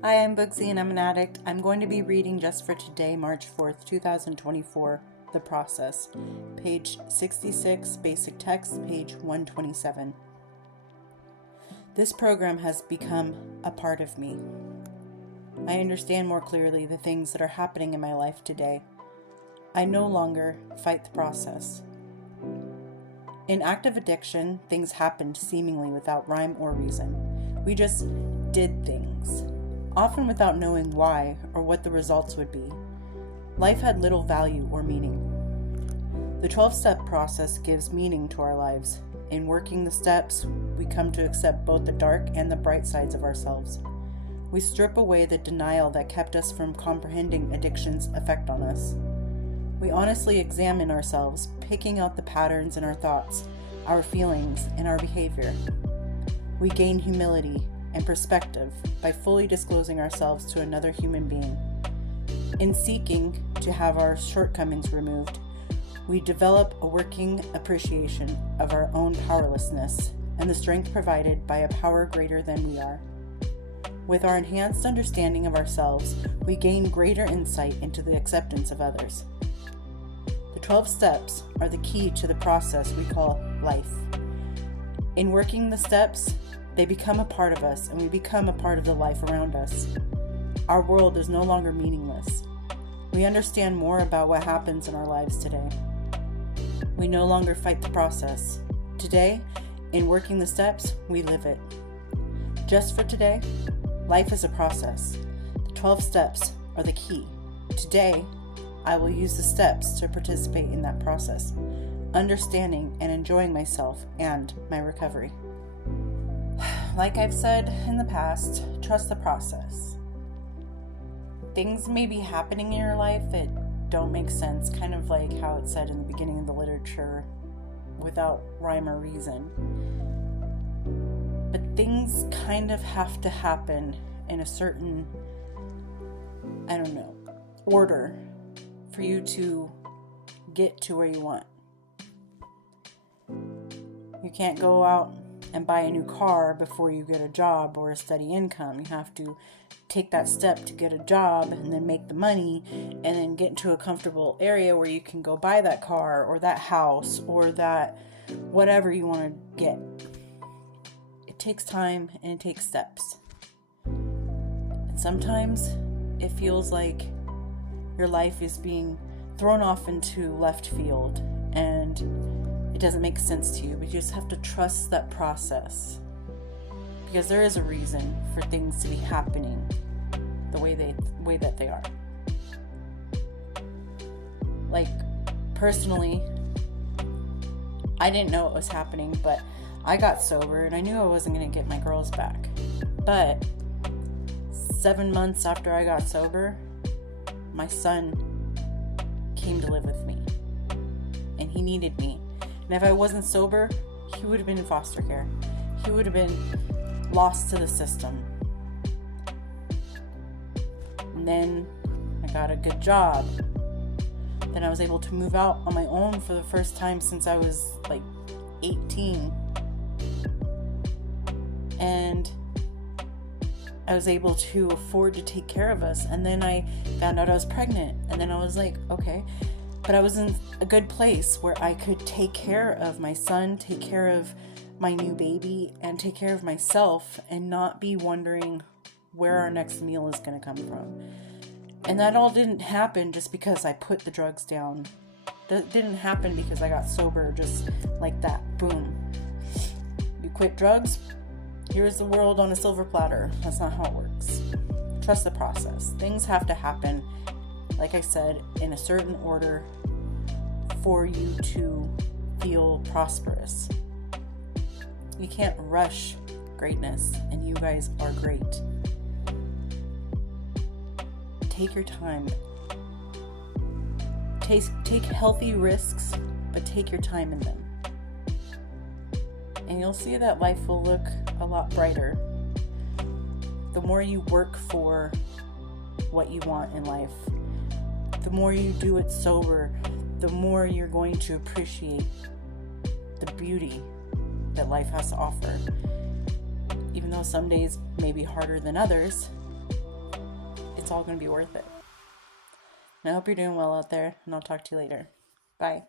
Hi, I'm Bugsy and I'm an addict. I'm going to be reading just for today, March 4th, 2024, The Process, page 66, basic text, page 127. This program has become a part of me. I understand more clearly the things that are happening in my life today. I no longer fight the process. In active addiction, things happened seemingly without rhyme or reason. We just did things, often without knowing why or what the results would be. Life had little value or meaning. The 12-step process gives meaning to our lives. In working the steps, we come to accept both the dark and the bright sides of ourselves. We strip away the denial that kept us from comprehending addiction's effect on us. We honestly examine ourselves, picking out the patterns in our thoughts, our feelings, and our behavior. We gain humility and perspective by fully disclosing ourselves to another human being. In seeking to have our shortcomings removed, we develop a working appreciation of our own powerlessness and the strength provided by a power greater than we are. With our enhanced understanding of ourselves, we gain greater insight into the acceptance of others. The 12 steps are the key to the process we call life. In working the steps, they become a part of us and we become a part of the life around us. Our world is no longer meaningless. We understand more about what happens in our lives today. We no longer fight the process. Today, in working the steps, we live it. Just for today, life is a process. The 12 steps are the key. Today, I will use the steps to participate in that process, understanding and enjoying myself and my recovery. Like I've said in the past, trust the process. Things may be happening in your life that don't make sense, kind of like how it said in the beginning of the literature, without rhyme or reason. But things kind of have to happen in a certain, order for you to get to where you want. You can't go out and buy a new car before you get a job or a steady income. You have to take that step to get a job and then make the money and then get into a comfortable area where you can go buy that car or that house or that whatever you want to get. It takes time and it takes steps. And sometimes it feels like your life is being thrown off into left field and it doesn't make sense to you, but you just have to trust that process because there is a reason for things to be happening the way that they are. Like, personally, I didn't know what was happening, but I got sober and I knew I wasn't going to get my girls back. But 7 months after I got sober, my son came to live with me and he needed me. And if I wasn't sober, he would have been in foster care. He would have been lost to the system. And then I got a good job. Then I was able to move out on my own for the first time since I was like 18. And I was able to afford to take care of us. And then I found out I was pregnant. And then I was like, okay. But I was in a good place where I could take care of my son, take care of my new baby, and take care of myself and not be wondering where our next meal is going to come from. And that all didn't happen just because I put the drugs down. That didn't happen because I got sober just like that. Boom. You quit drugs, here's the world on a silver platter. That's not how it works. Trust the process. Things have to happen, like I said, in a certain order for you to feel prosperous. You can't rush greatness, and you guys are great. Take your time. Take healthy risks, but take your time in them. And you'll see that life will look a lot brighter. The more you work for what you want in life, the more you do it sober, the more you're going to appreciate the beauty that life has to offer. Even though some days may be harder than others, it's all going to be worth it. And I hope you're doing well out there, and I'll talk to you later. Bye.